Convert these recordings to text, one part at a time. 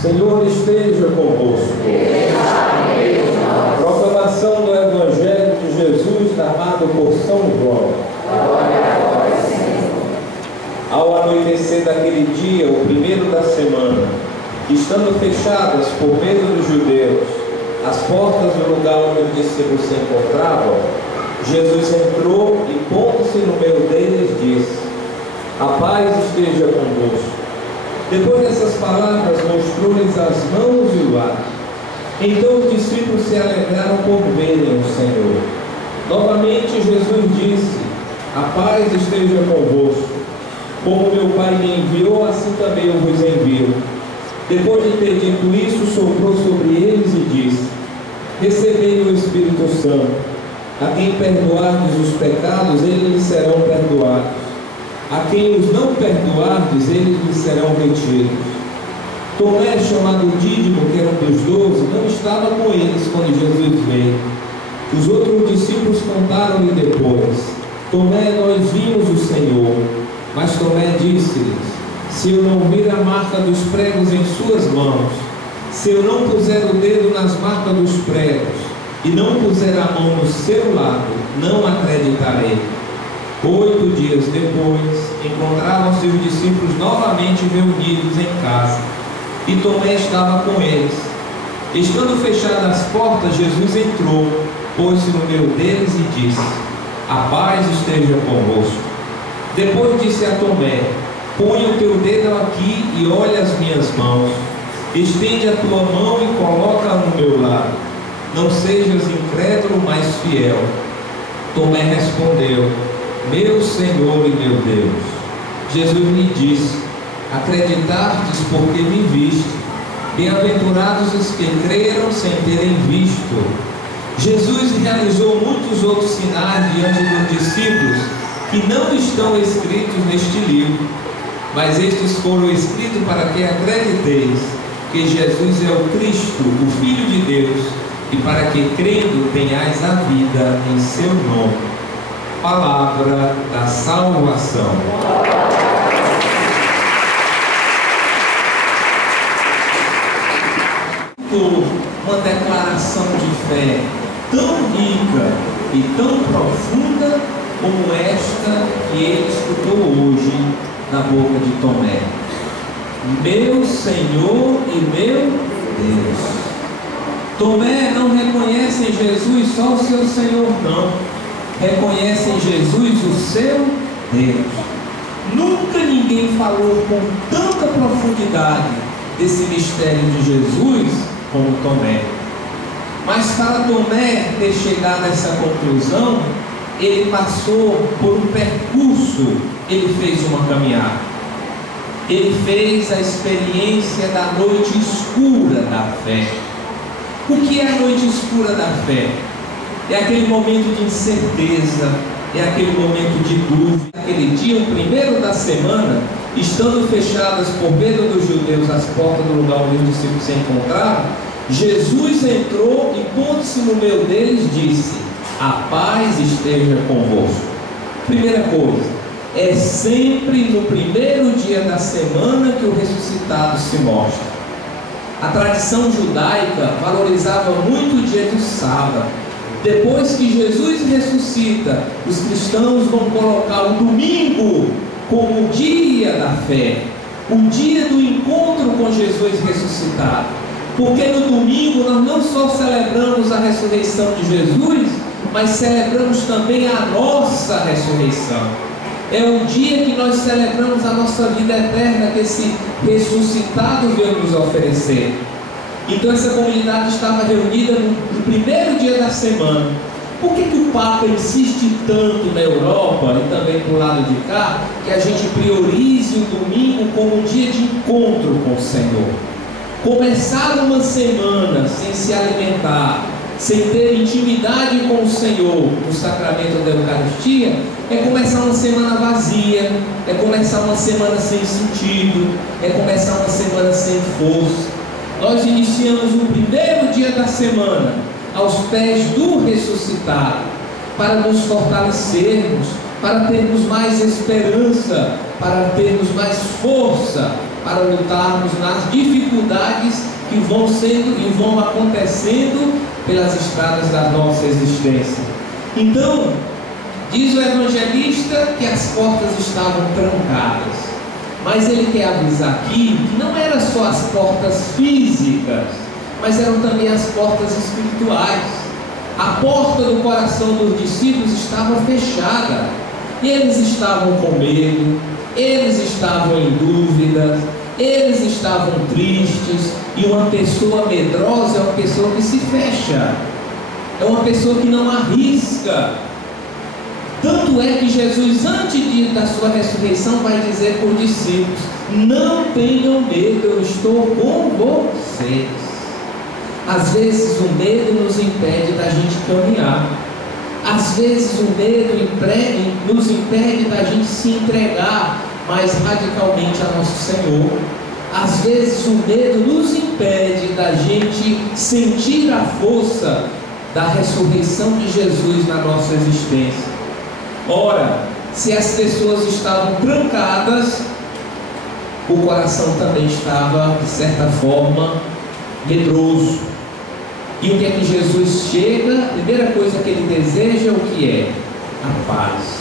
Senhor esteja convosco. Proclamação do Evangelho de Jesus narrado por São João. Ao anoitecer daquele dia, o primeiro da semana, estando fechadas por medo dos judeus as portas do lugar onde os discípulos se encontravam, Jesus entrou e, pondo-se no meio deles, disse: a paz esteja convosco. Depois dessas palavras, mostrou-lhes as mãos e o lado. Então os discípulos se alegraram por verem o Senhor. Novamente Jesus disse: a paz esteja convosco. Como meu Pai me enviou, assim também eu vos envio. Depois de ter dito isso, soprou sobre eles e disse: recebei o Espírito Santo. A quem perdoardes os pecados, eles lhes serão perdoados. A quem os não perdoardes, eles lhes serão retidos. Tomé, chamado Dídimo, que era um dos 12, não estava com eles quando Jesus veio. Os outros discípulos contaram-lhe depois: Tomé, nós vimos o Senhor. Mas Tomé disse-lhes: se eu não vir a marca dos pregos em suas mãos, se eu não puser o dedo nas marcas dos pregos, e não puser a mão no seu lado, não acreditarei. 8 dias depois, encontravam-se os discípulos novamente reunidos em casa, e Tomé estava com eles. Estando fechadas as portas, Jesus entrou, pôs-se no meio deles e disse: a paz esteja convosco. Depois disse a Tomé: põe o teu dedo aqui e olha as minhas mãos. Estende a tua mão e coloca-a no meu lado. Não sejas incrédulo, mas fiel. Tomé respondeu: meu Senhor e meu Deus. Jesus lhe disse: acreditastes porque me viste. Bem-aventurados os que creram sem terem visto. Jesus realizou muitos outros sinais diante dos discípulos que não estão escritos neste livro, mas estes foram escritos para que acrediteis que Jesus é o Cristo, o Filho de Deus, e para que, crendo, tenhais a vida em seu nome. Palavra da salvação. Uma declaração de fé tão rica e tão profunda como esta que ele escutou hoje na boca de Tomé: meu Senhor e meu Deus. Tomé não reconhece em Jesus só o seu Senhor, não. Reconhece em Jesus o seu Deus. Nunca ninguém falou com tanta profundidade desse mistério de Jesus como Tomé. Mas para Tomé ter chegado a essa conclusão, ele passou por um percurso, ele fez uma caminhada. Ele fez a experiência da noite escura da fé. O que é a noite escura da fé? É aquele momento de incerteza, é aquele momento de dúvida. Aquele dia, o primeiro da semana, estando fechadas por medo dos judeus as portas do lugar onde os discípulos se encontravam, Jesus entrou e, pondo-se no meio deles, disse: a paz esteja convosco. Primeira coisa, é sempre no primeiro dia da semana que o ressuscitado se mostra. A tradição judaica valorizava muito o dia do sábado. Depois que Jesus ressuscita, os cristãos vão colocar o domingo como o dia da fé, o dia do encontro com Jesus ressuscitado. Porque no domingo nós não só celebramos a ressurreição de Jesus, mas celebramos também a nossa ressurreição. É o dia que nós celebramos a nossa vida eterna que esse ressuscitado veio nos oferecer. Então essa comunidade estava reunida no primeiro dia da semana. Por que o Papa insiste tanto na Europa e também do lado de cá, que a gente priorize o domingo como um dia de encontro com o Senhor? Começar uma semana sem se alimentar, sem ter intimidade com o Senhor no sacramento da Eucaristia, é começar uma semana vazia, é começar uma semana sem sentido, é começar uma semana sem força. Nós iniciamos o primeiro dia da semana aos pés do ressuscitado, para nos fortalecermos, para termos mais esperança, para termos mais força para lutarmos nas dificuldades que vão sendo e vão acontecendo pelas estradas da nossa existência. Então, diz o evangelista que as portas estavam trancadas, mas ele quer avisar aqui que não eram só as portas físicas, mas eram também as portas espirituais. A porta do coração dos discípulos estava fechada, e eles estavam com medo, eles estavam em dúvida, eles estavam tristes. E uma pessoa medrosa é uma pessoa que se fecha, é uma pessoa que não arrisca. Tanto é que Jesus, antes da sua ressurreição, vai dizer para os discípulos: não tenham medo, eu estou com vocês. Às vezes o medo nos impede da gente caminhar. Às vezes o medo nos impede da gente se entregar mais radicalmente a nosso Senhor. Às vezes o medo nos impede da gente sentir a força da ressurreição de Jesus na nossa existência. Ora, se as pessoas estavam trancadas, o coração também estava, de certa forma, medroso. E o que é que Jesus chega? A primeira coisa que ele deseja, o que é? A paz.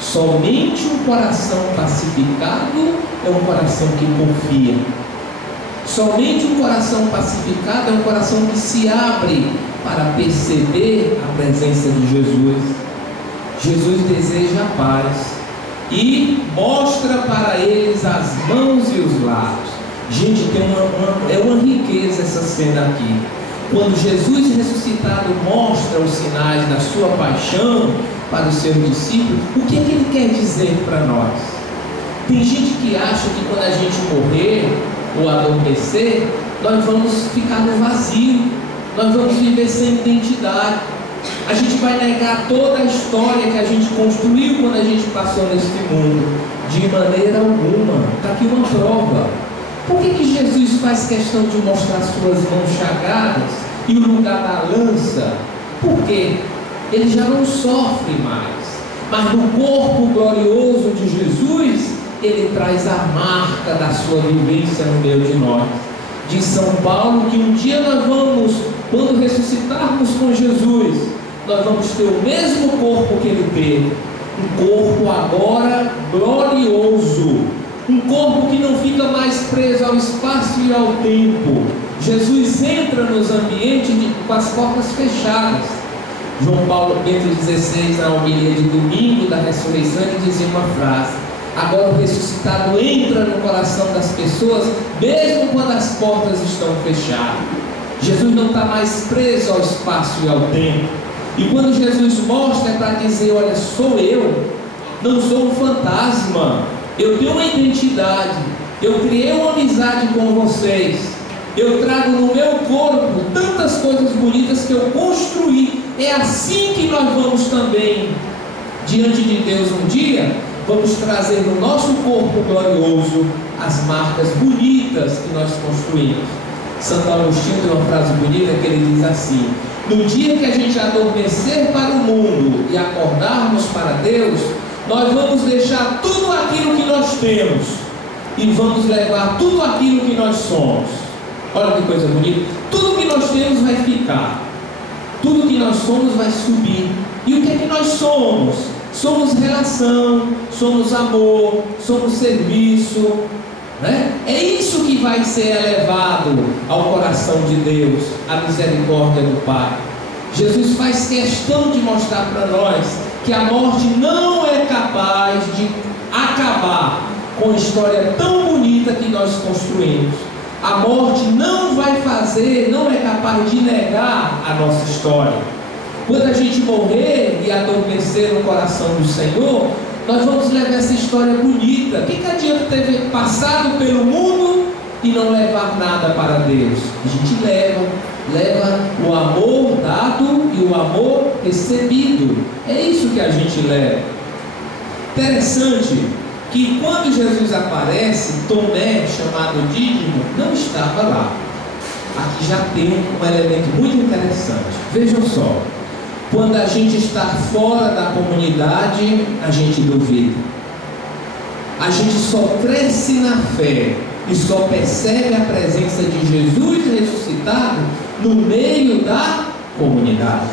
Somente um coração pacificado é um coração que confia. Somente um coração pacificado é um coração que se abre para perceber a presença de Jesus. Jesus deseja a paz e mostra para eles as mãos e os lábios. Gente, é uma riqueza essa cena aqui. Quando Jesus ressuscitado mostra os sinais da sua paixão para os seus discípulos, o que é que ele quer dizer para nós? Tem gente que acha que quando a gente morrer ou adormecer, nós vamos ficar no vazio, nós vamos viver sem identidade. A gente vai negar toda a história que a gente construiu quando a gente passou neste mundo. De maneira alguma. Está aqui uma prova. Por que Jesus faz questão de mostrar suas mãos chagadas e o lugar da lança? Por quê? Ele já não sofre mais, mas no corpo glorioso de Jesus, ele traz a marca da sua vivência no meio de nós. Diz São Paulo que um dia nós vamos, quando ressuscitarmos com Jesus, nós vamos ter o mesmo corpo que ele teve, um corpo agora glorioso, um corpo que não fica mais preso ao espaço e ao tempo. Jesus entra nos ambientes com as portas fechadas. João Paulo, Bento 16, na homilia de domingo da ressurreição, ele dizia uma frase: agora o ressuscitado entra no coração das pessoas, mesmo quando as portas estão fechadas. Jesus não está mais preso ao espaço e ao tempo. E quando Jesus mostra, é para dizer: olha, sou eu, não sou um fantasma, eu tenho uma identidade, eu criei uma amizade com vocês, eu trago no meu corpo tantas coisas bonitas que eu construí. É assim que nós vamos também, diante de Deus um dia, vamos trazer no nosso corpo glorioso as marcas bonitas que nós construímos. Santo Agostinho tem uma frase bonita que ele diz assim: no dia que a gente adormecer para o mundo e acordarmos para Deus, nós vamos deixar tudo aquilo que nós temos e vamos levar tudo aquilo que nós somos. Olha que coisa bonita. Tudo que nós temos vai ficar, tudo que nós somos vai subir. E o que é que nós somos? Somos relação, somos amor, somos serviço, né? É isso que vai ser elevado ao coração de Deus, a misericórdia do Pai. Jesus faz questão de mostrar para nós que a morte não é capaz de acabar com a história tão bonita que nós construímos. A morte não vai fazer, não é capaz de negar a nossa história. Quando a gente morrer e adormecer no coração do Senhor, nós vamos levar essa história bonita. O que adianta ter passado pelo mundo e não levar nada para Deus? A gente leva o amor dado e o amor recebido. É isso que a gente leva. Interessante que quando Jesus aparece, Tomé, chamado Dídimo, não estava lá. Aqui já tem um elemento muito interessante. Vejam só. Quando a gente está fora da comunidade, a gente duvida. A gente só cresce na fé e só percebe a presença de Jesus ressuscitado no meio da comunidade.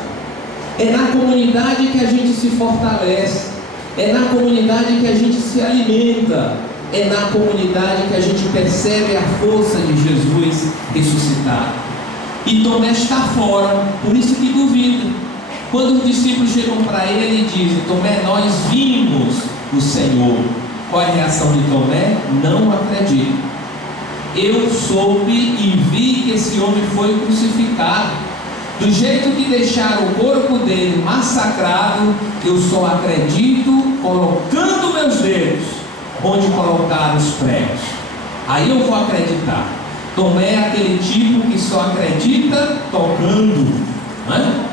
É na comunidade que a gente se fortalece, é na comunidade que a gente se alimenta, é na comunidade que a gente percebe a força de Jesus ressuscitado. E Tomé está fora, por isso que duvida. Quando os discípulos chegam para ele e dizem: Tomé, nós vimos o Senhor. Qual é a reação de Tomé? Não acredito. Eu soube e vi que esse homem foi crucificado. Do jeito que deixaram o corpo dele massacrado, eu só acredito colocando meus dedos onde colocaram os pregos. Aí eu vou acreditar. Tomé é aquele tipo que só acredita tocando, né?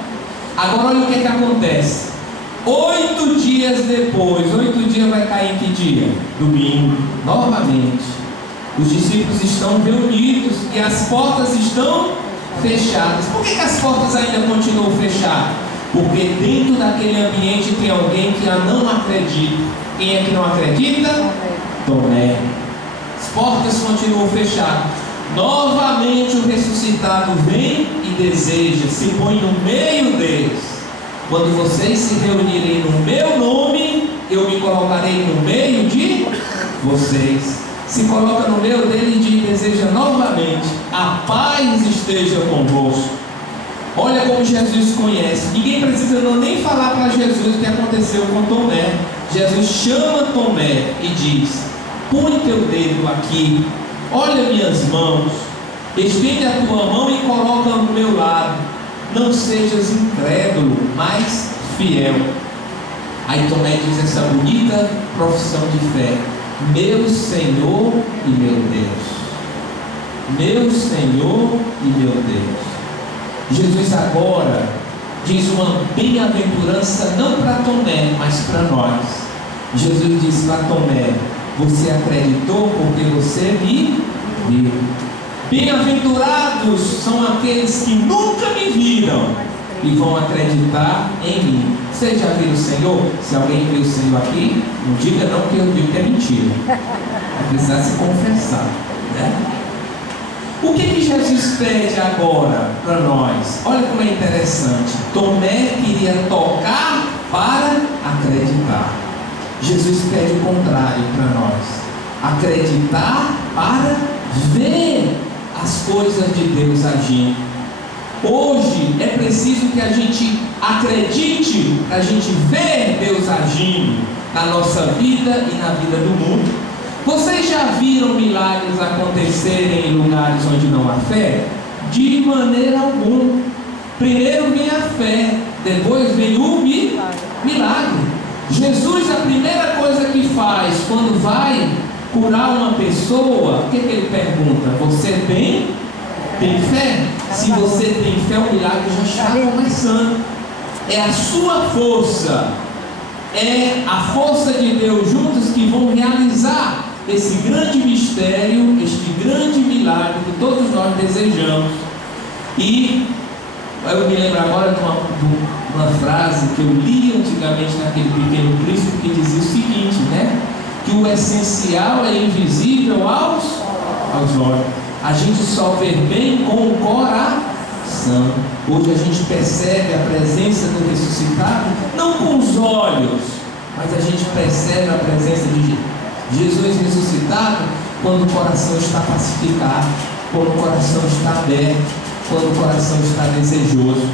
Agora olha o que acontece. 8 dias depois, 8 dias vai cair em que dia? Domingo, novamente. Os discípulos estão reunidos e as portas estão fechadas. Por que as portas ainda continuam fechadas? Porque dentro daquele ambiente tem alguém que não acredita. Quem é que não acredita? Tomé. As portas continuam fechadas. Novamente o ressuscitado vem e deseja, se põe no meio deles. Quando vocês se reunirem no meu nome, eu me colocarei no meio de vocês. Se coloca no meio dele e deseja novamente: a paz esteja convosco. Olha como Jesus conhece. Ninguém precisa nem falar para Jesus o que aconteceu com Tomé. Jesus chama Tomé e diz: põe teu dedo aqui, olha minhas mãos, estende a tua mão e coloca no meu lado. Não sejas incrédulo, mas fiel. Aí Tomé diz essa bonita profissão de fé: meu Senhor e meu Deus. Meu Senhor e meu Deus. Jesus agora diz uma bem-aventurança não para Tomé, mas para nós. Jesus diz para Tomé: você acreditou porque você me viu. Bem-aventurados são aqueles que nunca me viram e vão acreditar em mim. Vocês já viram o Senhor? Se alguém viu o Senhor aqui, não diga não, que eu digo que é mentira. Vai precisar se confessar, né? O que Jesus pede agora para nós? Olha como é interessante. Tomé queria tocar para acreditar. Jesus pede o contrário para nós: acreditar para ver as coisas de Deus agindo. Hoje é preciso que a gente acredite, a gente ver Deus agindo na nossa vida e na vida do mundo. Vocês já viram milagres acontecerem em lugares onde não há fé? De maneira alguma. Primeiro vem a fé, depois vem o milagre. Jesus, a primeira coisa que faz quando vai curar uma pessoa, o que ele pergunta? Você tem fé? Se você tem fé, o milagre já está começando. É a sua força, é a força de Deus juntos que vão realizar esse grande mistério, este grande milagre que todos nós desejamos. E eu me lembro agora de uma frase que eu li antigamente naquele Pequeno Príncipe, que dizia o seguinte, né? Que o essencial é invisível aos olhos. A gente só vê bem com o coração. Hoje a gente percebe a presença do ressuscitado não com os olhos, mas a gente percebe a presença de Jesus ressuscitado quando o coração está pacificado, quando o coração está aberto, quando o coração está desejoso.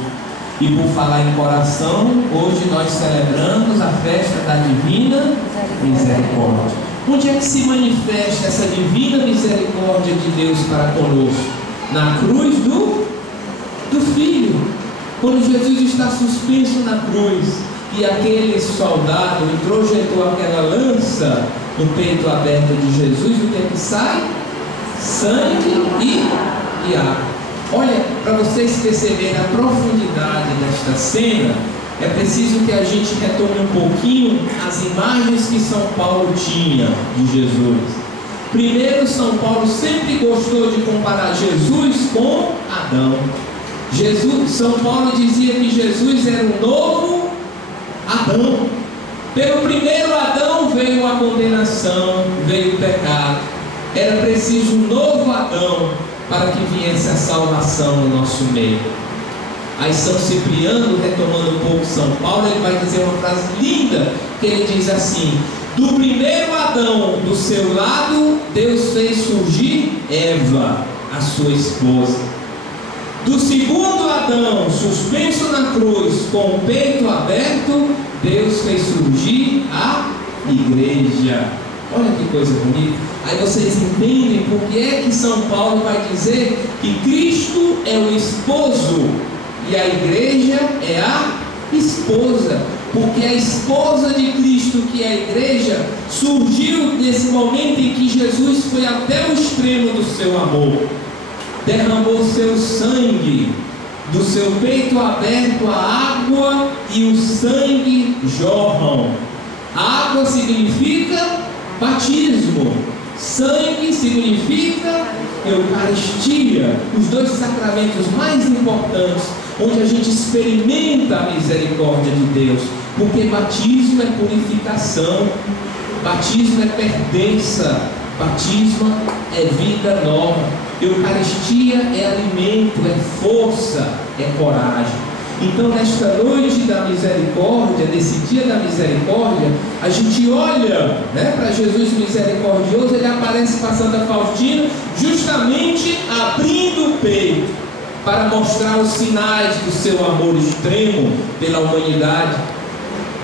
E por falar em coração, hoje nós celebramos a festa da Divina Misericórdia. Onde é que se manifesta essa divina misericórdia de Deus para conosco? Na cruz do Filho. Quando Jesus está suspenso na cruz e aquele soldado introjetou aquela lança no peito aberto de Jesus, o que é que sai? Sangue e água. Olha, para vocês perceberem a profundidade desta cena, é preciso que a gente retome um pouquinho as imagens que São Paulo tinha de Jesus. Primeiro, São Paulo sempre gostou de comparar Jesus com Adão. São Paulo dizia que Jesus era um novo Adão. Pelo primeiro Adão veio a condenação, veio o pecado. Era preciso um novo Adão para que viesse a salvação no nosso meio. Aí São Cipriano, retomando um pouco São Paulo, ele vai dizer uma frase linda, que ele diz assim: do primeiro Adão, do seu lado, Deus fez surgir Eva, a sua esposa. Do segundo Adão, suspenso na cruz, com o peito aberto, Deus fez surgir a igreja. Olha que coisa bonita. Aí vocês entendem por que é que São Paulo vai dizer que Cristo é o esposo e a igreja é a esposa. Porque a esposa de Cristo, que é a igreja, surgiu nesse momento em que Jesus foi até o extremo do seu amor. Derramou seu sangue, do seu peito aberto a água e o sangue jorram. Água significa batismo, sangue significa Eucaristia, os dois sacramentos mais importantes, onde a gente experimenta a misericórdia de Deus, porque batismo é purificação, batismo é pertença, batismo é vida nova, Eucaristia é alimento, é força, é coragem. Então, nesta noite da misericórdia, nesse dia da misericórdia, a gente olha, para Jesus misericordioso. Ele aparece para Santa Faustina, justamente abrindo o peito, para mostrar os sinais do seu amor extremo pela humanidade.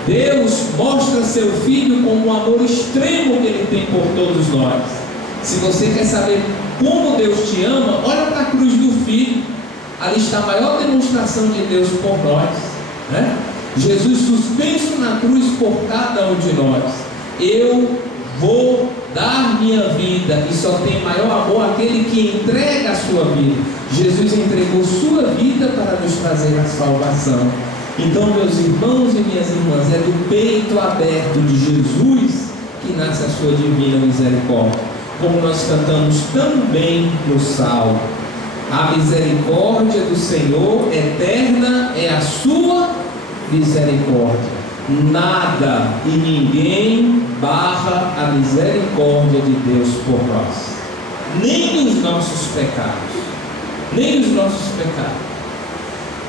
Deus mostra seu Filho com um amor extremo que Ele tem por todos nós. Se você quer saber como Deus te ama, olha para a cruz do Filho. Ali está a maior demonstração de Deus por nós, Jesus suspenso na cruz por cada um de nós. Eu vou dar minha vida, e só tem maior amor aquele que entrega a sua vida. Jesus entregou sua vida para nos trazer a salvação. Então, meus irmãos e minhas irmãs, é do peito aberto de Jesus que nasce a sua divina misericórdia, como nós cantamos também no Salmo. A misericórdia do Senhor eterna é a sua misericórdia. Nada e ninguém barra a misericórdia de Deus por nós, nem os nossos pecados, nem os nossos pecados.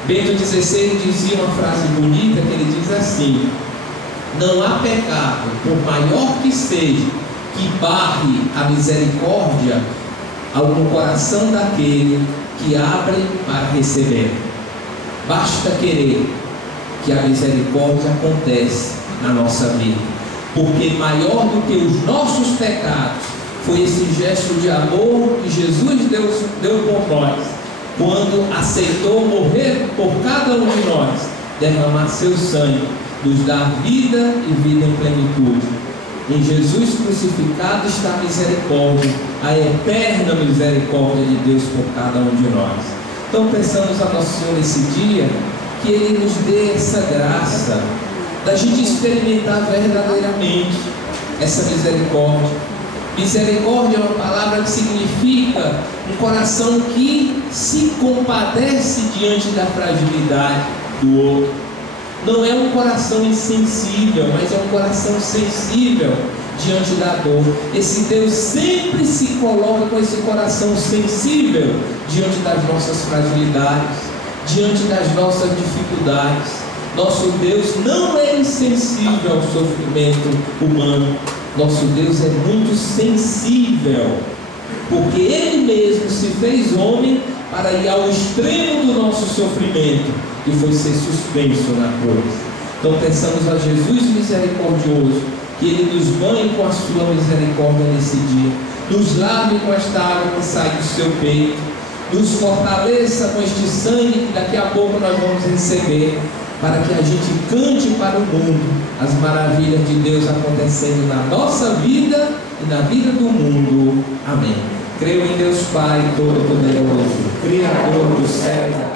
Bento XVI dizia uma frase bonita, que ele diz assim: não há pecado, por maior que seja, que barre a misericórdia no coração daquele que abre para receber. Basta querer que a misericórdia acontece na nossa vida, porque maior do que os nossos pecados foi esse gesto de amor que Jesus deu por nós, quando aceitou morrer por cada um de nós, derramar seu sangue, nos dar vida e vida em plenitude. Em Jesus crucificado está a misericórdia, a eterna misericórdia de Deus por cada um de nós. Então peçamos a Nosso Senhor nesse dia que Ele nos dê essa graça da gente experimentar verdadeiramente essa misericórdia. Misericórdia é uma palavra que significa um coração que se compadece diante da fragilidade do outro. Não é um coração insensível, mas é um coração sensível diante da dor. Esse Deus sempre se coloca com esse coração sensível diante das nossas fragilidades, diante das nossas dificuldades. Nosso Deus não é insensível ao sofrimento humano. Nosso Deus é muito sensível, porque Ele mesmo se fez homem para ir ao extremo do nosso sofrimento, que foi ser suspenso na cruz. Então peçamos a Jesus misericordioso que Ele nos banhe com a sua misericórdia nesse dia, nos lave com esta água que sai do seu peito, nos fortaleça com este sangue que daqui a pouco nós vamos receber, para que a gente cante para o mundo as maravilhas de Deus acontecendo na nossa vida e na vida do mundo. Amém. Creio em Deus Pai Todo-Poderoso, Criador do céu e da terra.